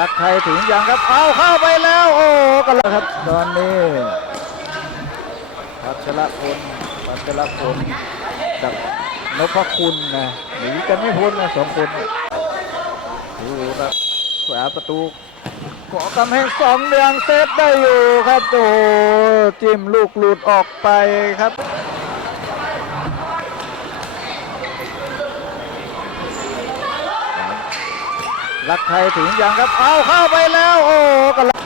รักไทยถึงยังครับ เอาเข้าไปแล้ว โอ้กันแล้วครับ ตอนนี้พัชรพลพัชรพลกับนพคุณนะหนีกันไม่พ้นนะสองคนดูครับขวาประตูขอกำแพงสองเดืองเซฟได้อยู่ครับโอ้จิ้มลูกหลุดออกไปครับ รักไทยถึงยังครับ เอาเข้าไปแล้ว โอ้กันแล้ว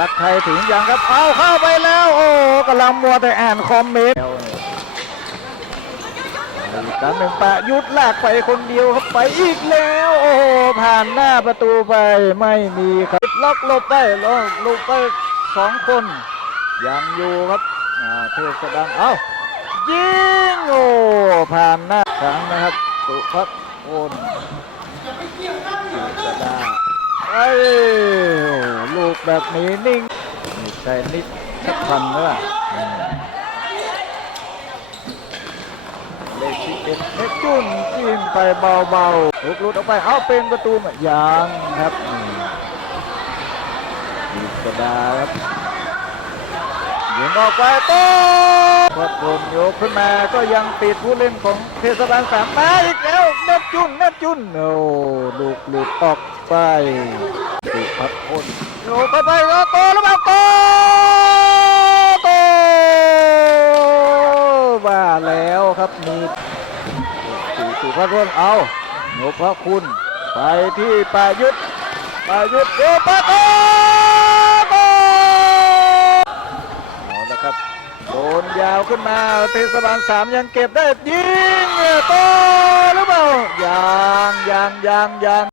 รักไทยถึงยังครับ เอาเข้าไปแล้ว โอ้กำลังมัวแต่อ่านคอมเมนต์การหนึ่งปะยุดลากไปคนเดียวครับไปอีกแล้ว โอ้ผ่านหน้าประตูไปไม่มีครับล็อกลบได้ล็อกลบไปสองคน ยังอยู่ครับอ่าเทศดัง เอ้า ยิงโอ้ผ่านหน้าครั้งนะครับสุพัฒน์โอนกระดาไอ้ยโอ้ลูกแบบนี้นิ่งนี่ใช่นิดสักพันแล้วล่ะเลขสิบเอ็ดเอ็กจุนจิ้มไปเบาๆลูกหลุดออกไป เอาเป็นประตูมายังครับดีกระดาครับ ยิงออกไปโต้พอโดนโยกขึ้นมาก็ยังติดผู้เล่นของเทศบาลสามมาอีกแล้วเนบจุนเนบจุนโอ้ลูกหลุดออกไปติดพัดพ้นโยกเข้าไปแล้วโตแล้วมาโตโตว่าแล้วครับมีสู่สู่พัดพ้นเอาโนพระคุณ ไปที่ปายุทธปายุทธโยปะโตโต เอาละครับ โด นยาวขึ้นมาเทศบาลสามยังเก็บได้ยิงโตหรือเปล่ายังยังยังยัง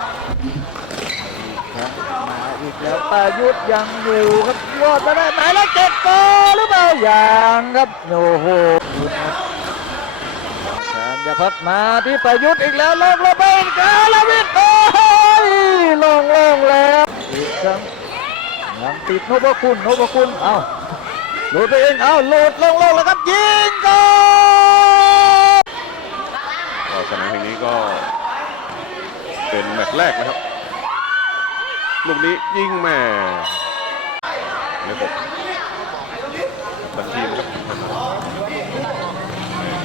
มาอีกแล้วปายุทธยังอยู่ครับยอดมาได้หมายเลขเจ็ดโตหรือเปล่ายังครับโอ้โหการจะพัดมาที่ประยุทธ์อีกแล้วลงระเบิดกาลวิทย์โอ้ยลงลงแล้วอีกครั้งยังติดนพคุณนพคุณเอา หลดไปเองเอาหลดลงลงแล้วครับยิงกลก็สนามแห่งนี้ก็เป็นแมตช์แรกนะครับ ลูกนี้ยิงแม่เลขหกทันทีมครับ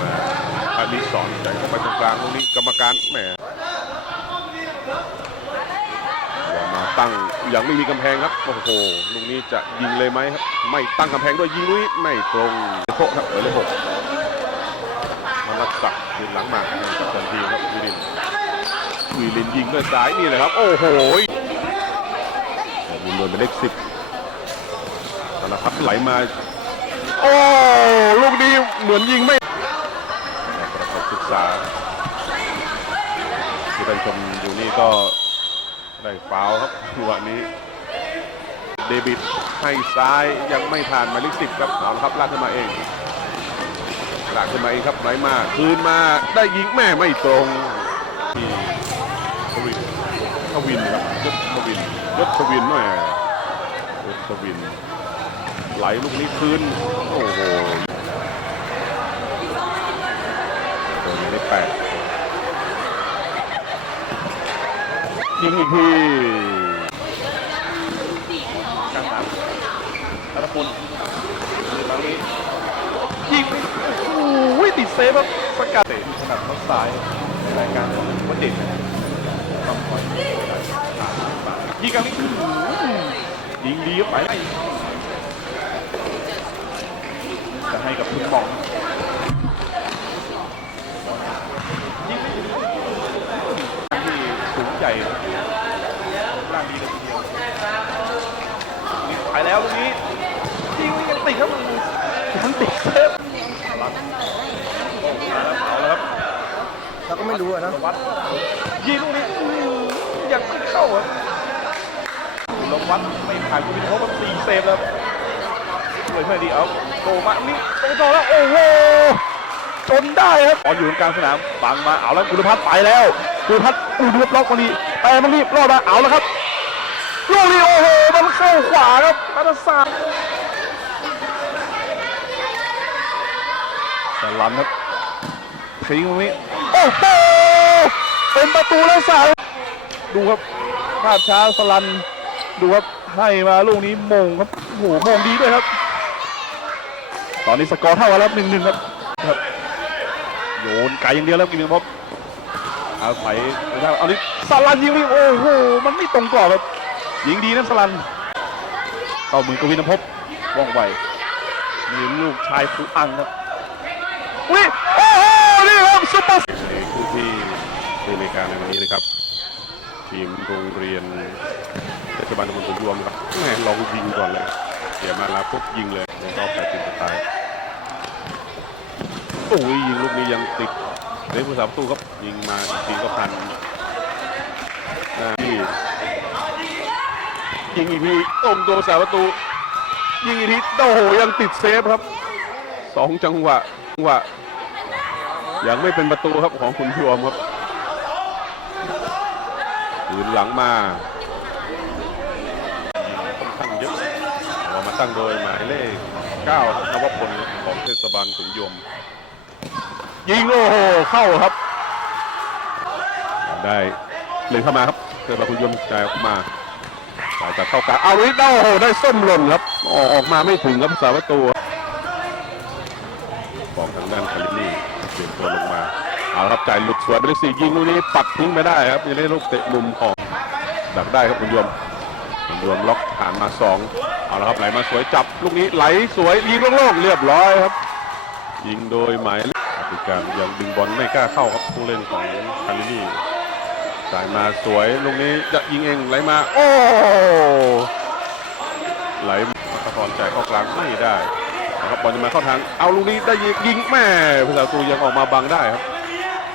มาอดีสอนใจเข้าไปตรงกลางลูกนี้กรรมการแหม ตั้งยังไม่มีกำแพงครับโอ้โหลูกนี้จะยิงเลยไหมครับไม่ตั้งกำแพงด้วยยิงลุยไม่ตรงโคครับเหลือหกมันรักสักยืนหลังมากับทันทีครับวีรินวีรินยิงด้วยซ้ายนี่เลยครับ โอ้โหมีนวลเป็นเลขสิบธนพัฒน์ไหลมาโอ้ลูกนี้เหมือนยิงไม่ประกอบศึกษาที่ท่านชมอยู่นี่ก็ ฟาวครับจังหวะนี้ เดบิดให้ซ้ายยังไม่ผ่านหมายเลขสิบครับเอาละครับลากขึ้นมาเองลักขึ้นมาเองครับไหลมาคืนมาได้ยิงแม่ไม่ตรงที่ทวินทวินครับยศทวินยศทวินแม่ยศทวิน ไหลลูกนี้คืนโอ้โหตัวนี้ได้แปด ยิงอีกทีกลางสามรัตพลคืนมาลูกนี้ยิงโอ้ยติดเซฟครับสกัดเตะถนัดเขาซ้ายในรายการวัดเด็ดต้องคอยยิงกันนี่ยิงดีครับไปจะให้กับคุณหมองยิงไม่ถึงที่สูงใหญ่ ร่างดีเลยทีเดียวนี่ไปแล้วตรงนี้ยิงยังติดครับมันยังติดเซฟเอาแล้วครับเราก็ไม่รู้นะวัดยิงลูกนี้อื้อยังไม่เข้าครับลงวัดไม่ผ่านคุณวินโทมันสี่เซฟแล้วช่วยเพื่ดีเอาโตมานี่โตโตแล้วโอ้โหจนได้ครับบอลอยู่กลางสนามบังมาเอาแล้วกุลพัฒน์ไปแล้วกุลพัฒน์ อุ้ยเรียบล็อกมาดีแต่มันรีบรอดมาเอาแล้วครับลูกนี้โอ้โหมันเข้าขวาครับนัทศาสตร์แต่ลันครับทิ้งตรงนี้โอ้โหเป็นประตูแล้วสาวดูครับภาพช้าสลันดูครับให้มาลูกนี้มงครับโอ้โหมงดีด้วยครับ ตอนนี้สกอร์เท่ากันแล้วหนึ่งหนึ่งครับ โยนไกลอย่างเดียวแล้วกินเมืองพบ อาศัยนะครับเอาดิสลันยิงโอ้โหมันไม่ตรงกรอบครับยิงดีนะสลันเข้ามือกวินภพว่องไวมีลูกชายฟูอังครับวิโอ้โหนี่ครับซุปเปอร์ในคู่ที่ในรายการในวันนี้นะครับทีมโรงเรียนเทศบาลตำบลขุนยวมนะครับแหมลองยิงก่อนเลยเดี๋ยวมาลาปุ๊บยิงเลยในรอบแปดทีมสุดท้ายโอ้ยยิงลูกนี้ยังติด เล่นผู้สาประตูครับยิงมาอีกทีก็พันที่ยิงอีกทีตรงตัวสาประตู ยิงอีกทีโอ้โหยังติดเซฟครับสองจังหวะจังหวะยังไม่เป็นประตูครับของขุนยวมครับยืนหลังมายิงค่อนข้างเยอะเอามาตั้งโดยหมายเลข9ครับนวพลของเทศบาลขุนยวม ยิงโอ้โหเข้าครับ ได้เล็งเข้ามาครับเทศบาลขุนยวมจ่ายออกมาจ่ายจากเข้ากลางเอาลิโอ้โหได้ส้มหล่นครับออกออกมาไม่ถึงครับสาประตูบอกทางด้านคารินี่เปลี่ยนตัวลงมาเอาละครับจ่ายหลุดสวยไปเลยสี่ยิงลูกนี้ปัดทิ้งไปได้ครับยังได้ลูกเตะมุมของดักได้ครับคุณยมคุณยวมล็อกผ่านมาสองเอาละครับไหลมาสวยจับลูกนี้ไหลสวยยิงโล่งๆเรียบร้อยครับ ยิงโดยหมาย การยังดึงบอลไม่กล้าเข้าครับผู้เล่นของคารินี่จ่ายมาสวยลูกนี้จะยิงเองไหลมา โอ้ไหลมาตะกอนจ่ายเข้ากลางไม่ได้นะครับบอลจะมาเข้าทาง เอาลูกนี้ได้ยิงยิงแม่ผู้สาตูยังออกมาบังได้ครับ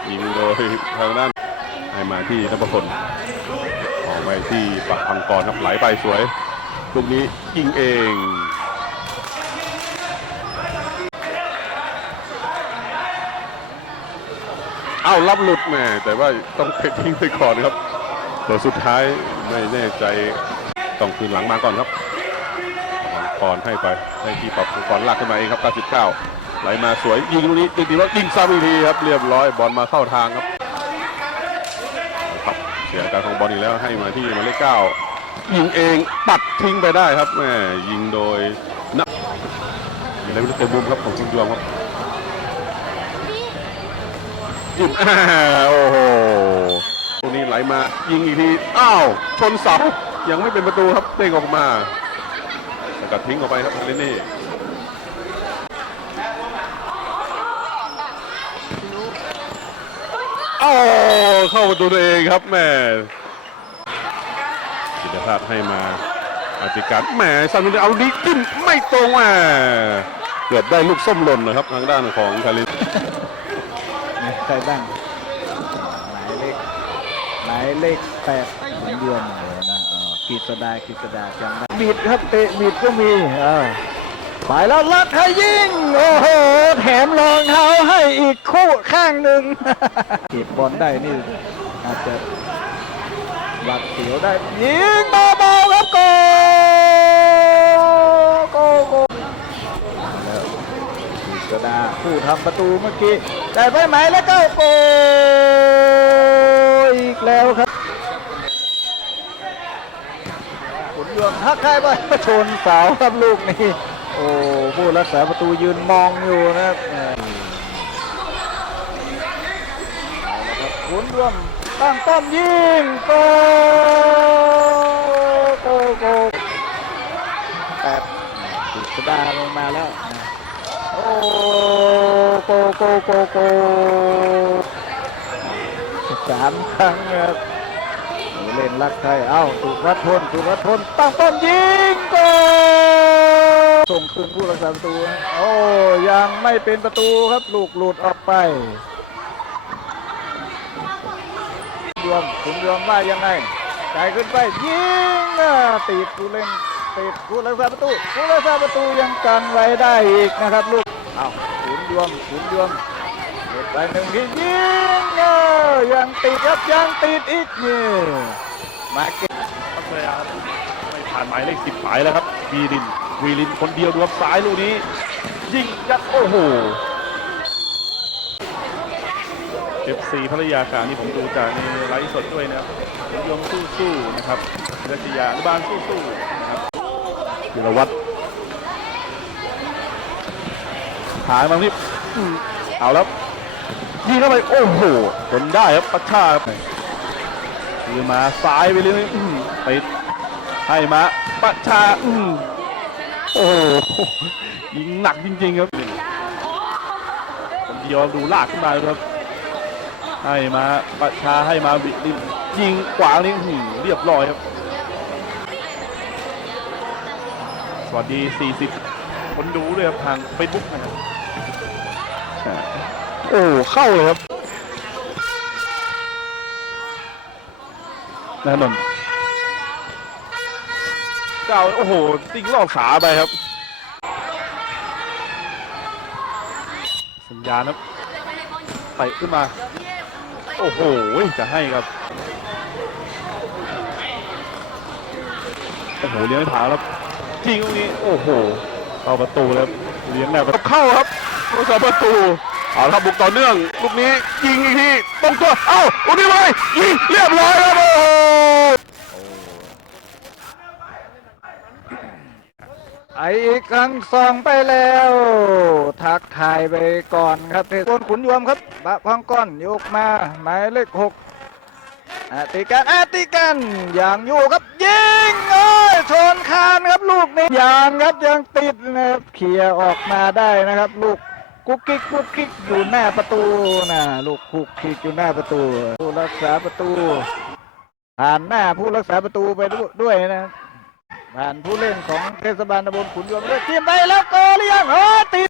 ยิงโดยทางด้านให้มาที่นพพลออกไปที่ปักพังกรครับไหลไปสวยลูกนี้ยิงเอง อ้ารับหลุดแม่แต่ว่าต้องเพชทิ้งไปก่อนครับตัวสุดท้ายไม่แน่ใจต้องคืนหลังมาก่อนครับพังกรให้ไปให้ที่ปักพังกรลากขึ้นมาเองครับ 99 ไหลมาสวยยิงลูกนี้ดีๆว่ายิงซ้ำอีกทีครับเรียบร้อยบอลมาเข้าทางครับครับเสียการของบอลอีกแล้วให้มาที่หมายเลขเก้ายิงเองปัดทิ้งไปได้ครับแม่ยิงโดยนักยิงได้ไม่รู้เต็มมุมครับของคุณยวงครับ ยิงอ่าโอ้โหตรงนี้ไหลมายิงอีกทีอ้าวชนเสายังไม่เป็นประตูครับเด้งออกมาสกัดทิ้งออกไปครับเลนนี่โอ้เข้าประตูตัวเองครับแม่จิตภาพให้มาอาติการแหมซันนุนเอาดีจิ้มไม่ตรงแหมเกือบได้ลูกส้มหล่นนะครับทางด้านของคาริน ใครบ้างหมายเลขหมายเลขแปดเหมือนเดือนเลยนะเออกฤษดากฤษดาจำได้บิดครับเตะบิดก็มีเออไปแล้วลัดให้ยิงโอ้โหแถมรองเท้าให้อีกคู่ข้างหนึ่งเก็บบอลได้นี่อาจจะหลัดเสียวได้ยิงเบาๆครับโกโกโก แล้วกระ ดาผู้ทำประตูเมื่อกี้ ได้ไปไหมแล้วก็โกอีกแล้วครับขุนยวงทักทายไปชนเสาครับลูกนี้ โอ้ผู้รักษาประตูยืนมองอยู่นะครับแหม่เอาละครับขุนยวงตั้งป้อมยิงโกโกโกแปดกฤษดาลงมาแล้วนะ โกโกโกโกสามครั้งครับเล่นรักไทยเอ้าสุวัฒพลสุวัฒพลตั้งป้อมยิงโกส่งคืนผู้รักษาประตูโอ้ยังไม่เป็นประตูครับลูกหลุดออกไปรวมถึงรวมว่ายังไงจ่ายขึ้นไปยิงติดผู้เล่นติดผู้รักษาประตูผู้รักษาประตูยังกันไว้ได้อีกนะครับลูก เอาขุนยวมขุนยวมเปิดไปหนึ่งทียิงเออยังติดครับยังติดอีกนี่มาเก็บพัทยาไม่ผ่านหมายเลขสิบหมายแล้วครับวีรินวีรินคนเดียวดูครับซ้ายลูกนี้ ยิงยัดโอ้โห FC ภรรยาการนี่ผมดูจากในไลฟ์สดด้วยนะครับผมยมสู้ๆนะครับรัชยาอนุบาลสู้ๆนะครับธีรวัตร หายมาที่อืมเอาแล้วยิงเข้าไปโอ้โหจนได้ครับปัชชาครับคือมาซ้ายไปเรื่อยๆอืมไปให้มาปัชชาอืมโอ้โหยิงหนักจริง ๆ ครับคนเดียวดูลากขึ้นมาเลยครับ ให้มาประชาให้มาบิดยิงขวางนี่หืเรียบร้อยครับสวัสดี 40 คนดูด้วยครับทางเฟซบุ๊กนะครับอ่า โอ้เข้าเลยครับนะนนท์เจ้าโอ้โหติ้งลอกขาไปครับ สัญญาณครับไปขึ้นมา โอ้โห จะให้ครับ โอ้โห เลี้ยงไม่ผ่านแล้วจริงตรงนี้ โอ้โหเข้าประตูแล้ว เลี้ยงแนวเข้าครับ ผู้สาประตูเอาละครับบุกต่อเนื่องลูกนี้ยิงอีกทีตรงตัวเอ้าลูกนี้ไปยิงเรียบร้อยครับโอ้ไออีกครั้งสองไปแล้ว ทักทายไปก่อนครับเทศบนขุนยวมครับบะพังก้อนยกมาหมายเลขหกอาติกันอาติกันอย่างอยู่ครับยิงเอ้ยชนคานครับลูกนี้ยางครับยังติดนะครับเคลียร์ออกมาได้นะครับลูก กุ๊กกิ๊กกุ๊กกิ๊กอยู่หน้าประตูนะลูกกุ๊กกิ๊กอยู่หน้าประตู ผู้รักษาประตู ผ่านหน้าผู้รักษาประตูไปด้วยนะผ่านผู้เล่นของเทศบาลตำบลขุนยวมด้วยทีมไปแล้วโกหรือยังเออติด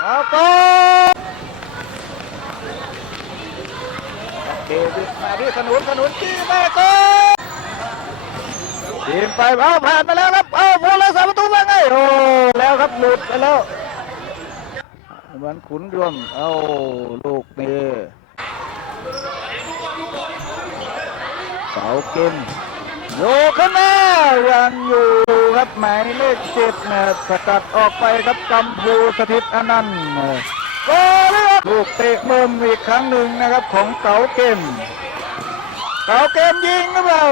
เอาโกเดวิดมาที่ขนุนขนุนที่แม่โก ทีมไปเอาผ่านมาแล้วครับเอาผู้รักษาประตูว่าไงโอ้แล้วครับหลุดไปแล้ว เหมือนขุนยวมเอ้าลูกนี่เสาเกมโยกข้น้ายังอยู่ครับหมายเลขเจ็ดนะสกัดออกไปครับกัมพูสถิตอนันต์ก็เลือกลูกเตะมุมอีกครั้งหนึ่งนะครับของเสาเกมเสาเกมยิงหรือเปล่า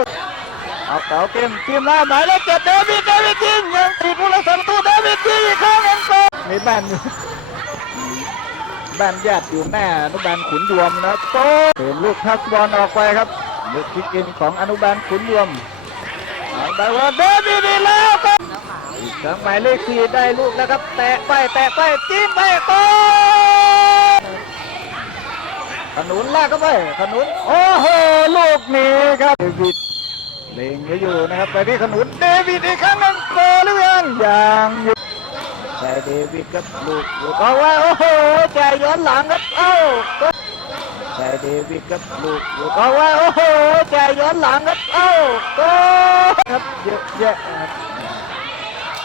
เอาเสาเกมทีมหน้าหมายเลขเจ็ดเดวิดเดวิดยิงยังติดผู้รักษาประตูเดวิดยิงอีกครั้งหนึ่งมีแบนอยู่บ้านญาติอยู่หน้าอนุบาลขุนยวมนะโต้เป็นลูกทักบอลออกไปครับลูกคิกอินของอนุบาลขุนยวมเอาไปว่าเดวิดอีกแล้วครับอีกครั้งหมายเลขสี่ได้ลูกแล้วครับ แตะไปแตะไปจิ้มไปโต้ขนุนลากเข้าไปขนุนโอ้โหลูกนี้ครับเดวิด เล็งไว้อยู่นะครับไปที่ขนุนเดวิดอีกครั้งหนึงโกหรือยังยังอยู่ใช่เดวิดครับลูกลูกเอาไว้โอ้โหใจย้อนหลังครับเอ้าก็ใช่เดวิดครับลูกลูกเอาไว้โอ้โหใจย้อนหลังครับเอ้าก็ครับเยอะแยะครับ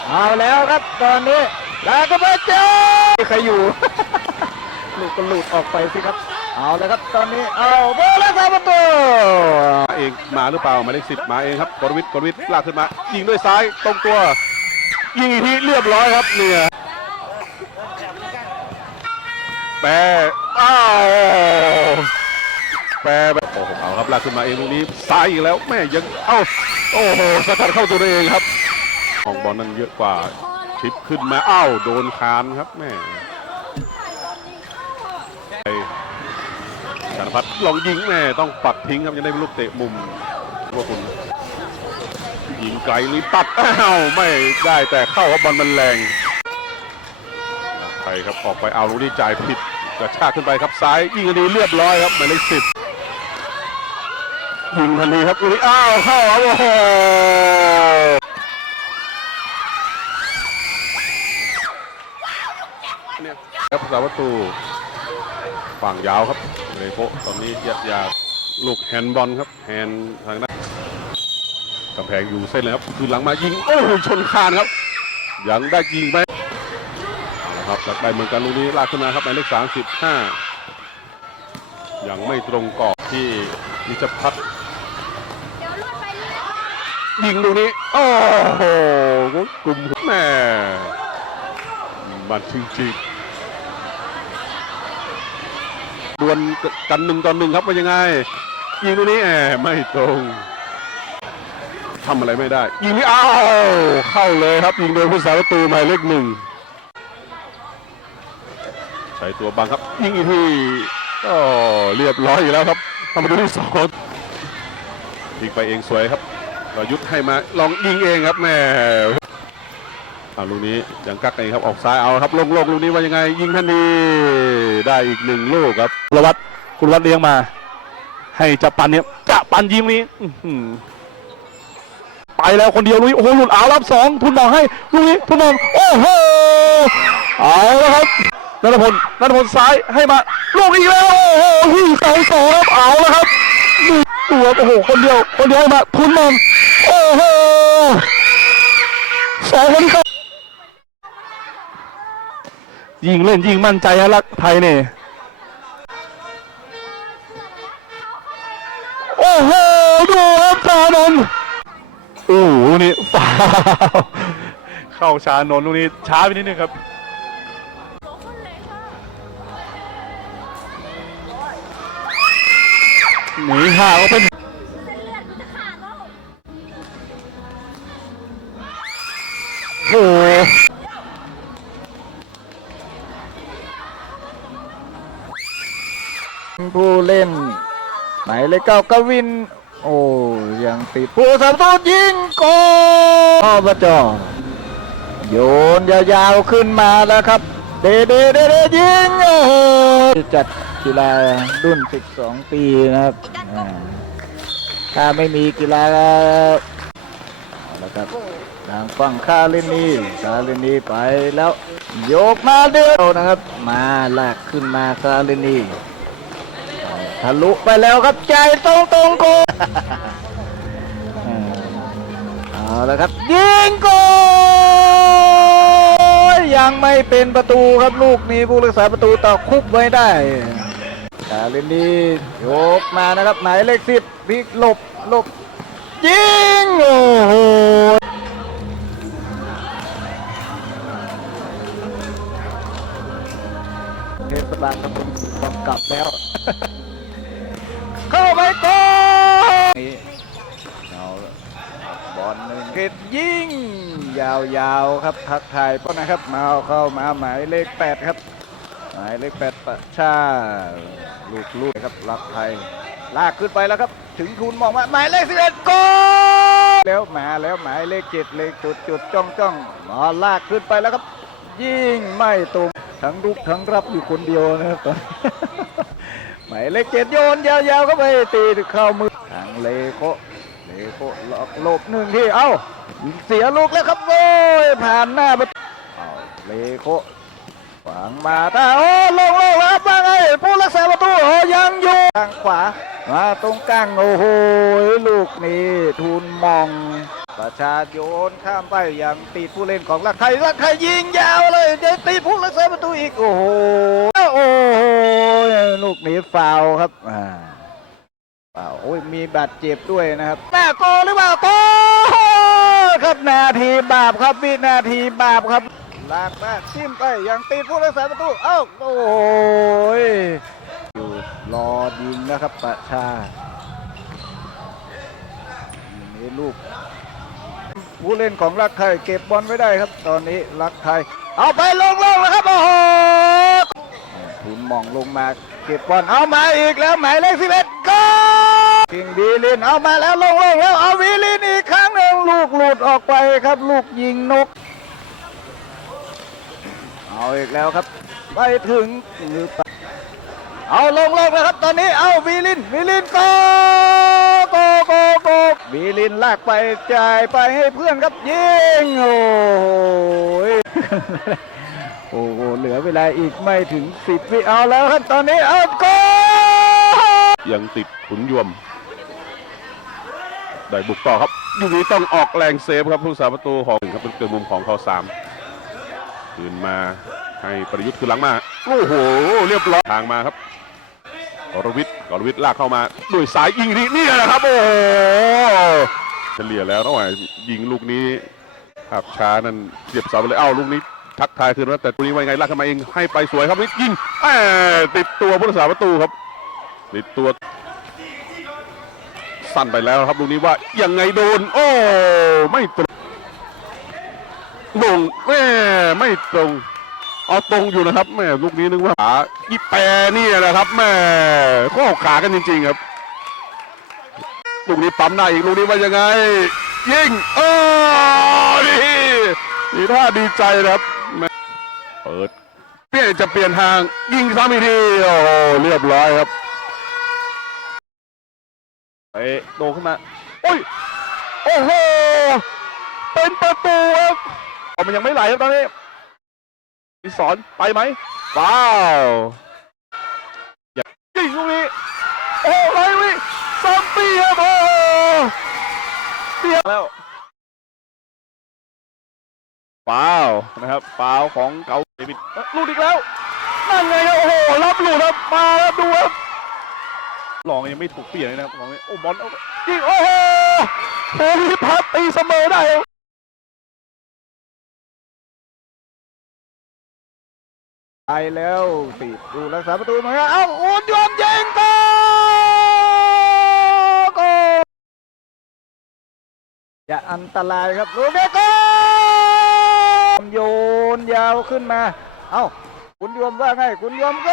เอาแล้วครับตอนนี้ลากก็ไปเจ้าใครอยู่ลูกก็หลุดออกไปสิครับ เอาแล้วครับตอนนี้เอาโบแล้วครับประตูมาเองมาหรือเปล่าหมายเลขสิบมาเองครับกรวิทย์กรวิทย์ลากขึ้นมายิงด้วยซ้ายตรงตัวยิงอีกทีเรียบร้อยครับเนี่ยแปรอ้าวแปรโอ้โหเอาครับลากขึ้นมาเองตรงนี้ซ้ายอีกแล้วแม่ยังเอ้าโอ้โหสกัดเข้าตัวเองครับของบอลนั้นเยอะกว่าชิปขึ้นมาอ้าวโดนคานครับแม่ สารพัดลองยิงแม่ต้องปัดทิ้งครับยังได้ลูกเตะมุมว่าคุณยิงไกลนี่ตัดอ้าวไม่ได้แต่เข้าครับบอลมันแรงไปครับออกไปเอาลูกนี้จ่ายผิดกระชากขึ้นไปครับซ้ายยิงอันนี้เรียบร้อยครับหมายเลขสิบยิงทันทีครับลูกนี้อ้าวเข้าครับโอ้โหเนี่ยครับสาประตู ฝั่งยาวครับเลยโพตอนนี้ยัดยาลูกแฮนด์บอลครับ แฮนด์ทางด้านกำแพงอยู่เส้นเลยครับ คือหลังมายิง โอ้โหชนคานครับ ยังได้ยิงไหมเอาละครับจากไปเหมือนกันลูกนี้ลากขึ้นมาครับหมายเลขสามสิบห้ายังไม่ตรงกรอบที่นิจพัฒน์ยิงดูกนี้ โอ้โหกลุ่มแม่มันจริงๆ ดวลกันหนึ่งต่อหนึ่งครับว่ายังไงยิงดูนี้แหมไม่ตรงทำอะไรไม่ได้ ยิงนี่อ้าวเข้าเลยครับยิงโดยผู้สาประตูหมายเลขหนึ่งใส่ตัวบังครับ ยิงอีกทีก็เรียบร้อยอยู่แล้วครับทำประตูที่สองยิงไปเองสวยครับก็ยุทธให้มาลองยิงเองครับแม่ เอาลูกนี้ยังกักเองครับออกซ้ายเอาครับลงลงลูกนี้ว่ายังไง ยิงทันทีได้อีกหนึ่งลูกครับคุณวัดคุณวัดเลี้ยงมา ให้จะปันเนี่ยจะปันยิงนี้ไปแล้วคนเดียวลุยโอ้โหหลุดเอารับสองทุนมองให้ลุยทุนมองโอ้โหเอาแล้วครับนัทพลนัทพลซ้ายให้มาลูกอีกแล้ว โอ้โหที่สองสองครับเอาแล้วครับดูตัวโอ้โหคนเดียวคนเดียวมาทุนมองโอ้โหสองคนครับ ยิงเล่นยิงมั่นใจฮะรักไทยเนี่ยโอ้โหดูครับชานนท์โอ้โหลูกนี้ฟาวเข้าชานนท์ลูกนี้ช้าไปนิดนึงครับหนีห่างก็เป็น เลขเก้ากวิน โอ้ยังติดผู้สาประตูยิงโกอบจอโยนยาวๆขึ้นมาแล้วครับ เดเดเดเดยิงโอ้โหจัดกีฬารุ่น 12 ปีนะครับถ้าไม่มีกีฬาเอาละครับทางฝั่งคาลินีคาลินีไปแล้ว โยกมาเดียวนะครับ มาลากขึ้นมาคาลินี ทะลุไปแล้วครับใจตรงตรงโกเอาละครับ ยิงโกยังไม่เป็นประตูครับลูกนี้ผู้รักษาประตูต่อคุบไว้ได้กาเลนดีโยกมานะครับหมายเลขสิบพลิกหลบหลบยิงโอ้โหเทศบาลตำบลกลับแล้ว อลหนึ่งเกตยิงยาวๆครับทักทายป้อนะครับ มาเข้ามาหมายเลขแปดครับ หมายเลขแปดประชาลูกลูกครับรักไทย ลากขึ้นไปแล้วครับ ถึงทุนมองมาหมายเลขสิบเอ็ดกแล้วมาแล้วหมายเลขเจ็ดเลขจุดจุดจ้องจ้องมาลากขึ้นไปแล้วครับ ยิงไม่ตรงทั้งรุกทั้งรับอยู่คนเดียวนะครับตอนหมายเลขเจ็ดโยนยาวๆเข้าไปตีเข้ามือทางเลโค โคลอกหลบหนึ่งที่เอ้าเสียลูกแล้วครับโอ้ยผ่านหน้าไปเอาเลโคขวางมาถ้าโอ้ลงลงแล้วบ้างไอ้ผู้รักษาประตูโอ้ยังอยู่ทางขวามาตรงกลางโอ้โหลูกนี้ทุนมอง ประชาโยนข้ามไปยังตีผู้เล่นของลักไทยลักไทยยิงยาวเลยจะตีผู้รักษาประตูอีกโอ้โหโอ้โหลูกนี้ฟาวครับอ่า ฟาวล์โอ้ยมีบาดเจ็บด้วยนะครับหน้าโกหรือเปล่าโกครับนาทีบาปครับวินาทีบาปครับลากมาจิ้มไปยังตีผู้รักษาประตูเอ้าโอ้ยอยู่รอยิงนะครับประชานี่ลูกผู้เล่นของรักไทยเก็บบอลไว้ได้ครับ ตอนนี้รักไทย เอาไปลงลงแล้วครับโอ้โหทุนมองลงมาเก็บบอลเอามาอีกแล้วหมายเลขสิบเอ็ดก็ คิงวีลินเอามาแล้วลงลงแล้วเอาวีลินอีกครั้งหนึ่งลูกหลุดออกไปครับ ลูกยิงนก เอาอีกแล้วครับ ไปถึงหรือเปล่าเอาลงลงแล้วครับ ตอนนี้เอาวีลินวีลินโกโกโกโกวีลินลากไปจ่ายไปให้เพื่อนครับยิงโอ้โหโอ้โหเหลือเวลาอีกไม่ถึงสิบวิเอาแล้วครับตอนนี้เอาโกยังติดขุนยวม ได้บุกต่อครับอยู่นี้ต้องออกแรงเซฟครับผู้สาประตูของครับเป็นเกิดมุมของเขาสามคืนมาให้ประยุทธ์คือหลังมาโอ้โหเรียบร้อยทางมาครับกรวิทย์กรวิทย์ลากเข้ามาด้วยสายยิงนี่นี่แหละครับโอ้โหเฉลี่ยแล้วนะว่ายิงลูกนี้ภาพช้านั่นเสียบเสาไปเลยเอ้าลูกนี้ทักทายคืนว่าแต่ตัวนี้ว่ายไงลากขึ้นมาเองให้ไปสวยครับนี่ยิงแหม่ติดตัวผู้รักษาประตูครับ ติดตัว สั้นไปแล้วครับลูกนี้ว่ายังไงโดน โอ้ ไม่ตรงโด่งแม่ไม่ตรง เอาตรงอยู่นะครับแม่ลูกนี้นึกว่าขาอีแปรนี่ยนะครับแม่ข้อขากันจริง ๆ ครับลูกนี้ปั๊มหน้าอีกลูกนี้ว่ายังไง ยิงเออนี่นี่ท่าดีใจนะครับเปิดเปลี่ยนจะเปลี่ยนทางยิงซ้ำอีกทีโอ้เรียบร้อยครับ เตะโด่งขึ้นมา โอ้ย โอ้โห เป็นประตูครับเอามันยังไม่ไหลครับตอนนี้มีสอนไปไหมว้าวอย่ายิงลูกนี้ โอ้ไรวิซัมปี้ครับโอ้โหเสียแล้วฟาวนะครับฟาวของเกาเดวิดเอ้ยลูกอีกแล้ว นั่นไงครับโอ้โหรับลูกครับ มาแล้วดูครับ ลองยังไม่ถูกเปลี่ยนเลยนะครับลองนี่โอ้บอลเอายิงโอ้โหภูริพัฒน์ตีเสมอได้ไปแล้วติดูรักษาประตูมาเอ้าอุ่นยนต์ยิงโกโกอย่าอันตรายครับลูกนี้โกโยนยาวขึ้นมา เอ้าคุณโยมว่าไงคุณโยมกโก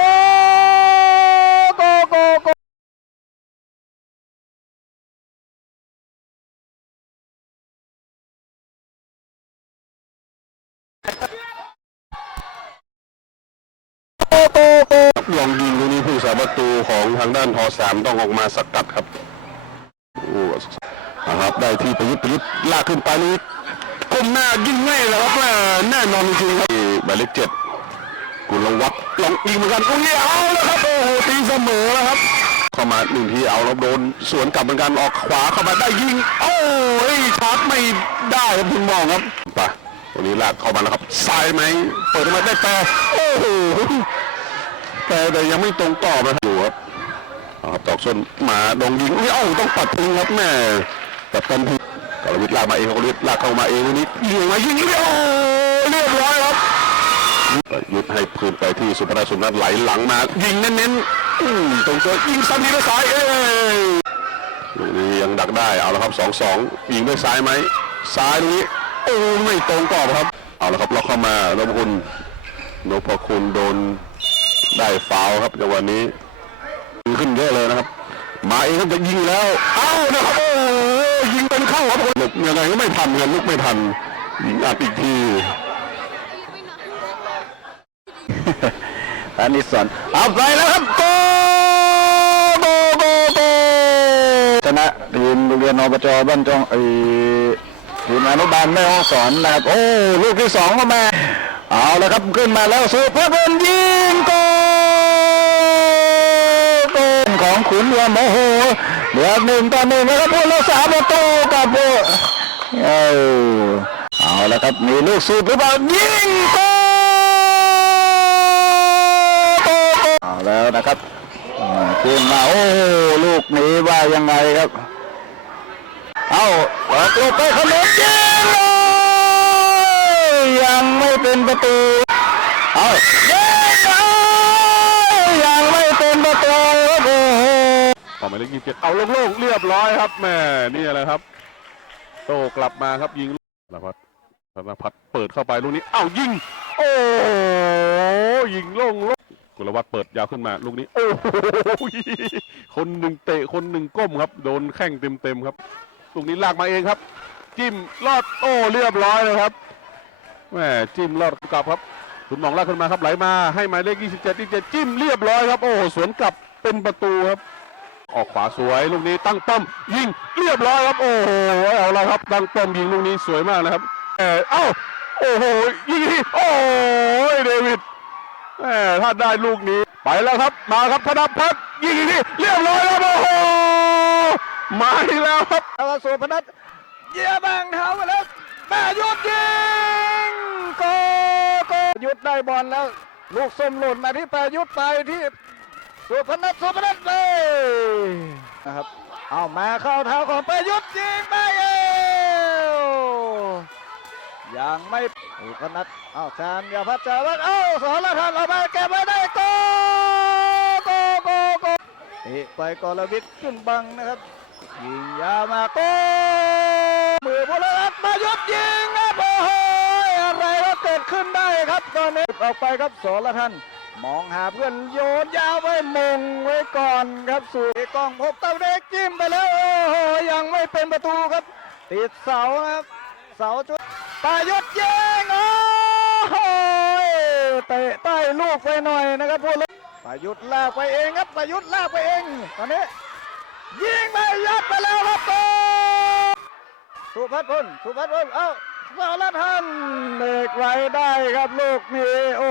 ตูของทางด้านทอสามต้องออกมาสกัดครับโอ้นะครับได้ที่ประยุทธ์ประยุทธ์ลากขึ้นไปนี้ก้มหน้ายิงง่ายเลยครับแน่นอนจริงครับหมายเลขเจ็ดกุลวัฒน์ลองยิงเหมือนกันโอ้ยเอาแล้วครับโอ้โหตีเสมอแล้วครับเข้ามาหนึ่งทีเอาแล้วโดนสวนกลับเหมือนกันออกขวาเข้ามาได้ยิงโอ้ยชาร์จไม่ได้ครับคุณมองครับไปตรงนี้ลากเข้ามาแล้วครับซ้ายไหมเปิดมาได้แต่โอ้โห แต่แต่ยังไม่ตรงต่อนะครับอยู่ครับครับตอกส้นมาดงยิงอุ้ยเอ้าต้องปัดทิ้งครับแม่แต่ตันทีกรวิทย์ลากมาเองกรวิทย์ลากเข้ามาเองวันนี้ยิงมายิงเรียบเรียบร้อยครับยุดให้พื้นไปที่สุภราสุนัทไหลหลังมา ยิงเน้นๆตรงตัวยิงซ้ำทีด้วยซ้ายเอ้ยลูกนี้ยังดักได้เอาละครับสองสองยิงด้วยซ้ายไหมซ้ายนี้โอ้ไม่ตรงกรอบครับ เอาละครับล็อกเข้ามานพคุณนพคุณโดน ได้ฟาวครับจังหวะนี้ขึ้นเยอะเลยนะครับ มาเองครับจะยิงแล้วเอ้านะครับโอ้ยิงเป็นเข้าครับหลบยังไงก็ไม่ทันกันลุกไม่ทันยิงอัดอีกทีอันนี้สอนเอาไปแล้วครับโกโกโกโกชนะทีมโรงเรียนอบจบ้านจองไอทีมอนุบาลแม่ห้องสอนนะครับโอ้ลูกที่สองเข้ามาเอาแล้วครับขึ้นมาแล้วสุภพลยิง ของขุนรวมโอโหเหลือหนึ่งต่อหนึ่งนะครับผู้รักษาประตูกับผู้เอาเอาแล้วครับมีลูกสูบหรือเปล่ายิงโกเอาแล้วนะครับขึ้นมาโอ้ลูกนี้ว่ายังไงครับ เอาเปิดตัวไปขนมยิงเลยยังไม่เป็นประตูเอายิงเลย ออกหมายเลขยี่สิบเจ็ดเอาโล่งๆเรียบร้อยครับแม่นี่อะไรครับ โตกลับมาครับยิงธนพัฒน์ธนพัฒน์เปิดเข้าไปลูกนี้เอ้ายิง โอ้ยิงโล่งๆกุลวัฒน์เปิดยาวขึ้นมาลูกนี้ โอ้โหคนหนึ่งเตะคนหนึ่งก้มครับ โดนแข้งเต็มๆครับลูกนี้ลากมาเองครับ จิ้มลอดโอ้เรียบร้อยเลยครับแหมจิ้มลอดกลับครับคุณมองลากขึ้นมาครับไหลมาให้หมายเลข 27 27จิ้มเรียบร้อยครับ โอ้สวนกลับเป็นประตูครับ ออกขวาสวยลูกนี้ตั้งป้อมยิงเรียบร้อยครับโอ้โหเอาละครับตั้งป้อมยิงลูกนี้สวยมากนะครับเออเอ้าโอ้โหยิงอีกโอ้ยเดวิดแหมถ้าได้ลูกนี้ไปแล้วครับมาครับธนพัฒน์ยิงอีกทีเรียบร้อยครับโอ้โหมาอีกแล้วครับเอาสุพนัทเยี่ยมางเท้ามาแล้วแม่ยุดยิงโกโกยุดได้บอลแล้ว ลูกส้มหล่นมาที่แปรยุทธ์ไปที่ สุพนัทสุพนัทเลยนะครับเอามาเข้าเท้าของประยุทธ์ยิงไปเองยังไม่อุกนัดเอาชานยาพัฒน์จาวัฒน์เอ้าสอนละทันเอาไปเก็บไว้ได้โกโกโกโกเตะไปกรวิทย์ขึ้นบังนะครับยิงยาวมาโกมือบุรพัฒน์มายุดยิงครับโอ้โหอะไรก็เกิดขึ้นได้ครับตอนนี้ออกไปครับสอนละทัน มองหาเพื่อนโยนยาวไว้มงไว้ก่อนครับสู่กล้องพบเต้าเด็กจิ้มไปแล้วโอ้โหยังไม่เป็นประตูครับ ติดเสาครับเสาจุดปายุดยิงโอ้โหเตะใต้ลูกไปหน่อยนะครับพวกเราปายุดลากไปเองครับปายุดลากไปเองตอนนี้ยิงไปยัดไปแล้วครับโกสุพัฒน์พลสุพัฒน์พลเอ้าสารทันเบรกไว้ได้ครับลูกนี้โอ้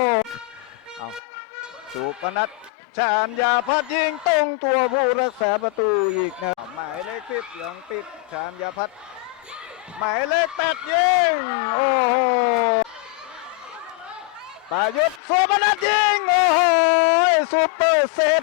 สุปนัทชาญยาพัดยิงตรงตัวผู้รักษาประตูอีกนะหมายเลขสิบยังติดชาญยาพัดหมายเลขแปดยิงโอ้โหปายุทธสุปนัทยิงโอ้โหซูเปอร์เซฟ